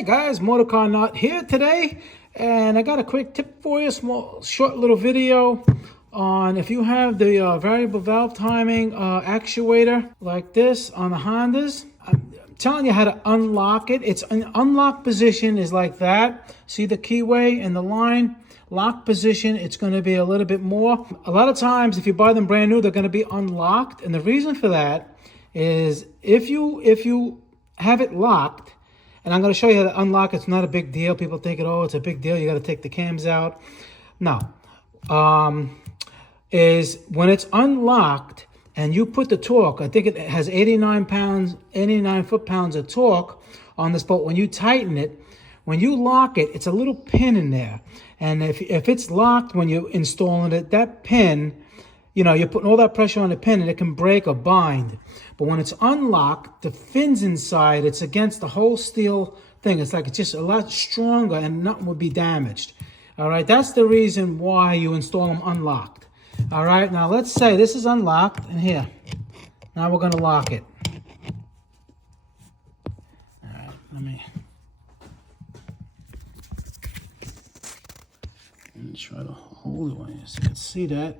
Hey guys, MotorCarNut here today, and I got a quick tip for you, small, short little video on if you have the variable valve timing actuator like this on the Hondas. I'm telling you how to unlock it. It's an unlock position is like that. See the keyway and the line? Lock position, it's going to be a little bit more. A lot of times if you buy them brand new, they're going to be unlocked, and the reason for that is if you have it locked, and I'm going to show you how to unlock. It's not a big deal. People think, oh, it's a big deal. You got to take the cams out. No. Is when it's unlocked and you put the torque, I think it has 89 foot-pounds of torque on this bolt. When you tighten it, when you lock it, it's a little pin in there. And if it's locked when you're installing it, that pin, you know, you're putting all that pressure on the pin and it can break or bind. But when it's unlocked, the fins inside, it's against the whole steel thing. It's like it's just a lot stronger and nothing would be damaged. All right, that's the reason why you install them unlocked. All right, now let's say this is unlocked and here. Now we're going to lock it. All right, let me try to hold it so you can see that.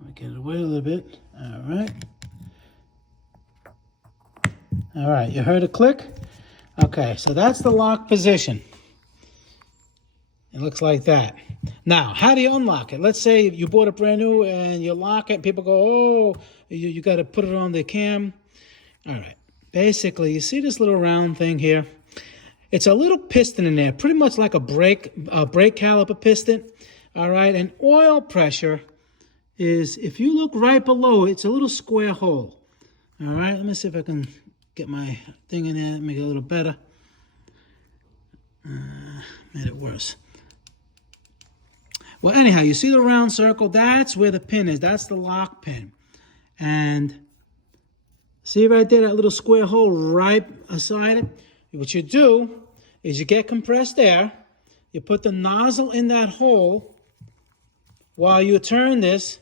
Let me get it away a little bit. All right, you heard it click? Okay, so that's the lock position. It looks like that. Now, how do you unlock it? Let's say you bought it brand new and you lock it. People go, oh, you got to put it on the cam. All right, basically, you see this little round thing here? It's a little piston in there, pretty much like a brake caliper piston. All right, and oil pressure is, if you look right below, it's a little square hole. All right, let me see if I can get my thing in there, make it a little better. Made it worse. Well, anyhow, you see the round circle? That's where the pin is. That's the lock pin. And see right there, that little square hole right beside it? What you do is you get compressed air, you put the nozzle in that hole while you turn this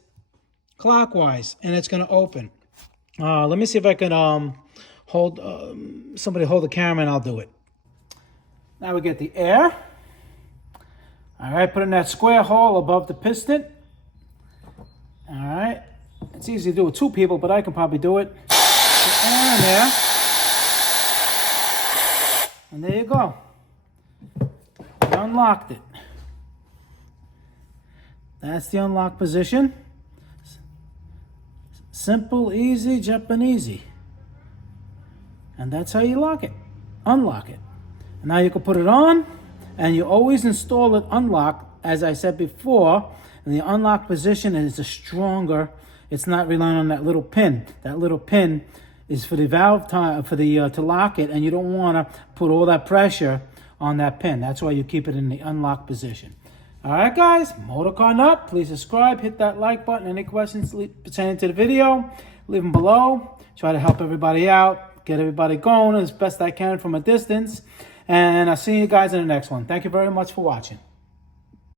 clockwise, and it's going to open. Let me see if I can somebody hold the camera and I'll do it. Now we get the air. All right, put in that square hole above the piston. All right, it's easy to do with two people, but I can probably do it. Put air in there. And there you go. We unlocked it. That's the unlock position. Simple, easy, jumping easy. And that's how you lock it, unlock it. And now you can put it on, and you always install it unlocked, as I said before. And the unlock position is a stronger, it's not relying on that little pin. That little pin is for the valve time, to lock it, and you don't want to put all that pressure on that pin. That's why you keep it in the unlock position. All right, guys, MotorCarNut, please subscribe, hit that like button. Any questions pertaining to the video, leave them below. Try to help everybody out, get everybody going as best I can from a distance. And I'll see you guys in the next one. Thank you very much for watching.